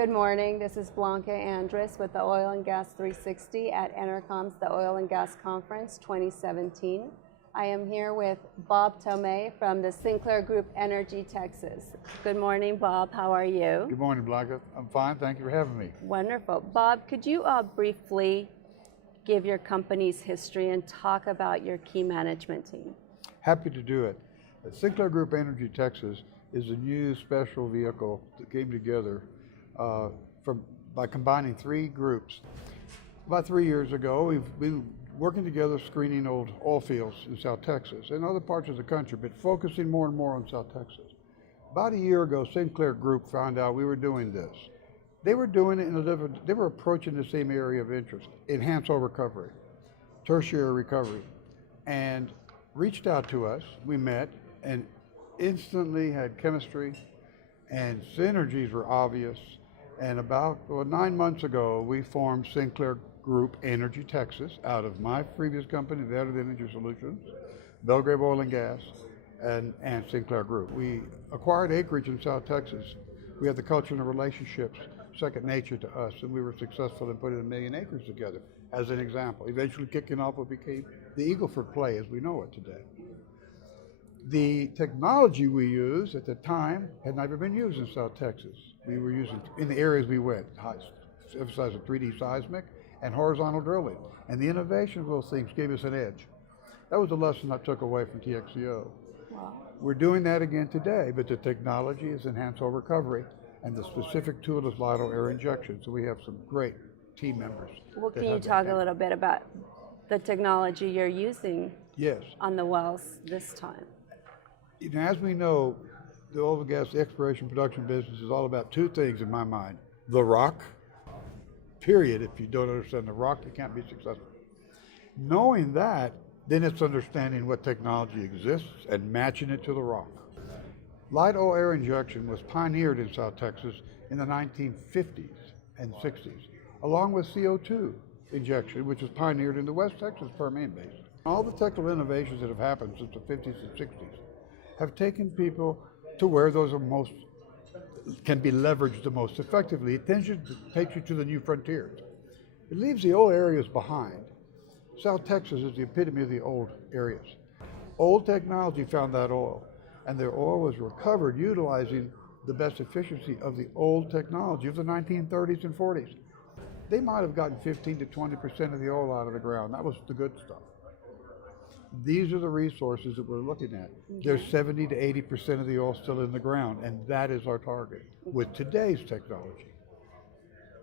Good morning. This is Blanca Andrus with the Oil and Gas 360 at EnerCom's the Oil and Gas Conference 2017. I am here with Bob Thomae from the Sinclair Group Energy Texas. Good morning, Bob. How are you? Good morning, Blanca. I'm fine. Thank you for having me. Wonderful. Bob, could you briefly give your company's history and talk about your key management team? Happy to do it. Sinclair Group Energy Texas is a new special vehicle that came together by combining three groups. About 3 years ago, we've been working together screening old oil fields in South Texas and other parts of the country, but focusing more and more on South Texas. About a year ago, Sinclair Group found out we were doing this. They were doing it in a different, they were approaching the same area of interest, enhanced oil recovery, tertiary recovery, and reached out to us. We met and instantly had chemistry, and synergies were obvious. And about 9 months ago, we formed Sinclair Group Energy Texas out of my previous company, Value Energy Solutions, Belgrave Oil and Gas, and Sinclair Group. We acquired acreage in South Texas. We have the culture and the relationships, second nature to us, and we were successful in putting 1 million acres together as an example, eventually kicking off what became the Eagle Ford play as we know it today. The technology we used at the time had never been used in South Texas. We were using, in the areas we went, emphasizing 3D seismic and horizontal drilling. And the innovation of those things gave us an edge. That was the lesson I took away from TXCO. Wow. We're doing that again today, but the technology is enhanced oil recovery, and the specific tool is light oil air injection. So we have some great team members. Well, can you talk a little bit about the technology you're using on the wells this time? As we know, the oil and gas exploration production business is all about two things in my mind. The rock, period. If you don't understand the rock, you can't be successful. Knowing that, then it's understanding what technology exists and matching it to the rock. Light oil air injection was pioneered in South Texas in the 1950s and 60s, along with CO2 injection, which was pioneered in the West Texas Permian Basin. All the technical innovations that have happened since the 50s and 60s have taken people to where those are can be leveraged the most effectively. It takes you to the new frontiers. It leaves the old areas behind. South Texas is the epitome of the old areas. Old technology found that oil, and the oil was recovered utilizing the best efficiency of the old technology of the 1930s and 40s. They might have gotten 15 to 20% of the oil out of the ground. That was the good stuff. These are the resources that we're looking at. Okay. There's 70 to 80% of the oil still in the ground, and that is our target with today's technology.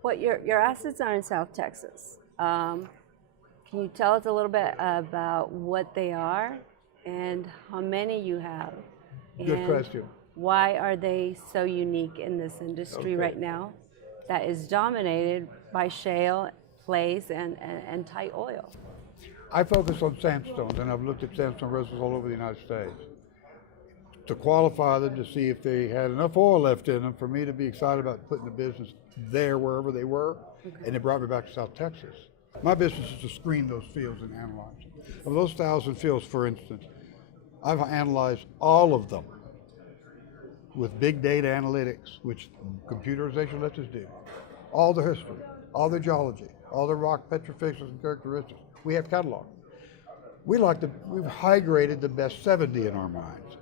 Well, your assets are in South Texas. Can you tell us a little bit about what they are and how many you have? Good question. Why are they so unique in this industry right now that is dominated by shale plays and tight oil? I focus on sandstones, and I've looked at sandstone reservoirs all over the United States to qualify them, to see if they had enough oil left in them for me to be excited about putting the business there wherever they were, and it brought me back to South Texas. My business is to screen those fields and analyze them. Of those 1,000 fields, for instance, I've analyzed all of them with big data analytics, which computerization lets us do. All the history, all the geology, all the rock petrifications and characteristics. We have catalog. We've high graded the best 70 in our minds.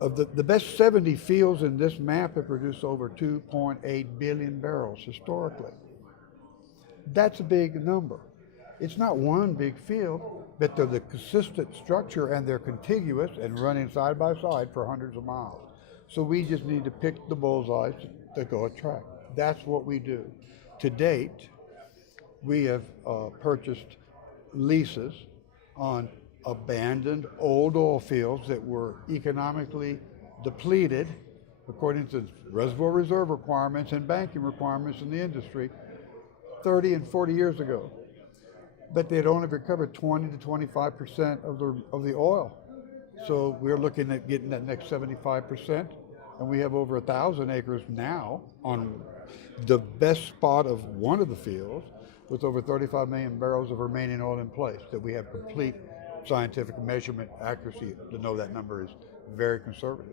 Of the best 70 fields in this map have produced over 2.8 billion barrels historically. That's a big number. It's not one big field, but they're the consistent structure, and they're contiguous and running side by side for hundreds of miles. So we just need to pick the bullseyes to go attract. That's what we do. To date, we have purchased leases on abandoned old oil fields that were economically depleted according to reservoir reserve requirements and banking requirements in the industry 30 and 40 years ago. But they'd only recovered 20 to 25% of the oil. So we're looking at getting that next 75%, and we have over 1,000 acres now on the best spot of one of the fields, with over 35 million barrels of remaining oil in place that we have complete scientific measurement accuracy to know that number is very conservative.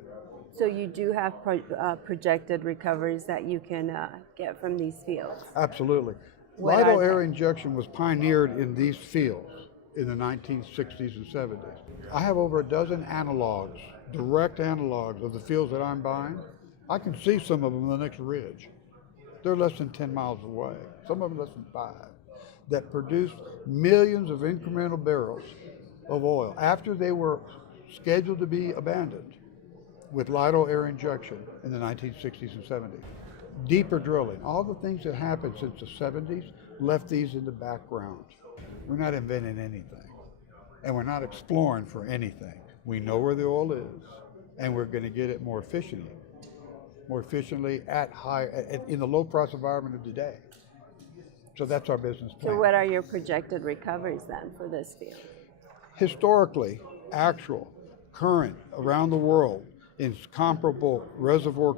So you do have projected recoveries that you can get from these fields? Absolutely. What Light are air they? injection was pioneered in these fields in the 1960s and 70s. I have over a dozen analogs, direct analogs of the fields that I'm buying. I can see some of them on the next ridge. They're less than 10 miles away, some of them less than 5, that produced millions of incremental barrels of oil after they were scheduled to be abandoned with light air injection in the 1960s and 70s. Deeper drilling, all the things that happened since the 70s left these in the background. We're not inventing anything, and we're not exploring for anything. We know where the oil is, and we're going to get it more efficiently in the low price environment of today. So that's our business plan. So what are your projected recoveries then for this field? Historically, actual, current, around the world, in comparable reservoir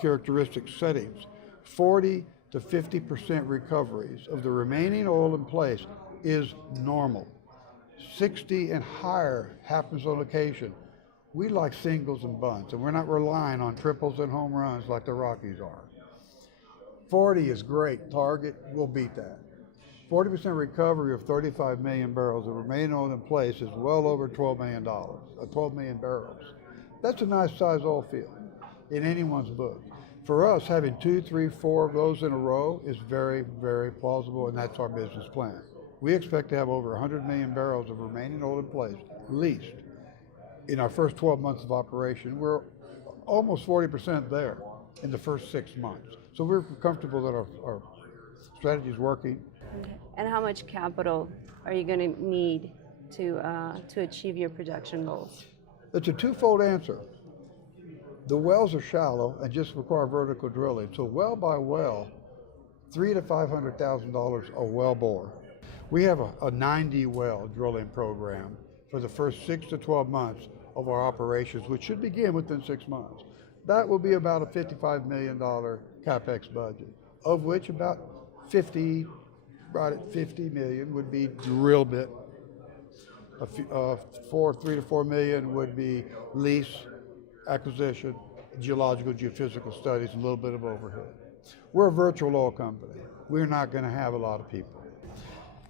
characteristic settings, 40 to 50% recoveries of the remaining oil in place is normal. 60 and higher happens on occasion. We like singles and bunts, and we're not relying on triples and home runs like the Rockies are. 40 is great. Target, we'll beat that. 40% recovery of 35 million barrels of remaining oil in place is well over $12 million, 12 million barrels. That's a nice size oil field in anyone's book. For us, having 2, 3, 4 of those in a row is very, very plausible, and that's our business plan. We expect to have over 100 million barrels of remaining oil in place, at least, in our first 12 months of operation. We're almost 40% there in the first 6 months. So we're comfortable that our strategy is working. And how much capital are you going to need to achieve your production goals? It's a twofold answer. The wells are shallow and just require vertical drilling. So well by well, $300,000 to $500,000 a well bore. We have a 90 well drilling program for the first 6 to 12 months of our operations, which should begin within 6 months. That will be about a $55 million CapEx budget, of which about 50, right at 50 million would be drill bit. 3 to 4 million would be lease, acquisition, geological, geophysical studies, and a little bit of overhead. We're a virtual oil company. We're not going to have a lot of people.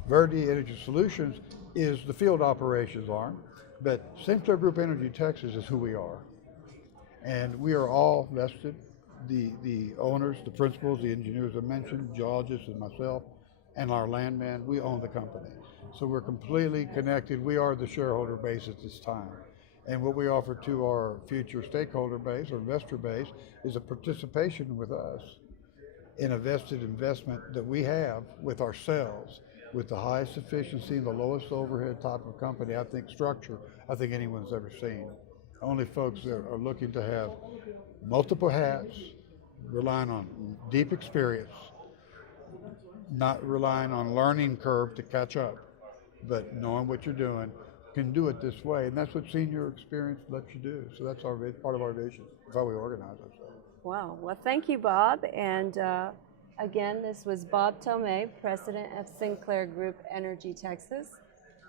Verde Energy Solutions is the field operations arm, but Sinclair Group Energy Texas is who we are. And we are all vested, the owners, the principals, the engineers I mentioned, geologists and myself, and our landman, we own the company. So we're completely connected. We are the shareholder base at this time. And what we offer to our future stakeholder base or investor base is a participation with us in a vested investment that we have with ourselves, with the highest efficiency and the lowest overhead type of company, structure I think anyone's ever seen. Only folks that are looking to have multiple hats, relying on deep experience, not relying on learning curve to catch up, but knowing what you're doing, can do it this way. And that's what senior experience lets you do. So that's part of our vision, of how we organize ourselves. Wow. Well, thank you, Bob. And again, this was Bob Thomae, President of Sinclair Group Energy Texas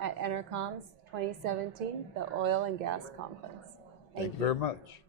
at EnerCom's 2017, the Oil and Gas Conference. Thank you very much.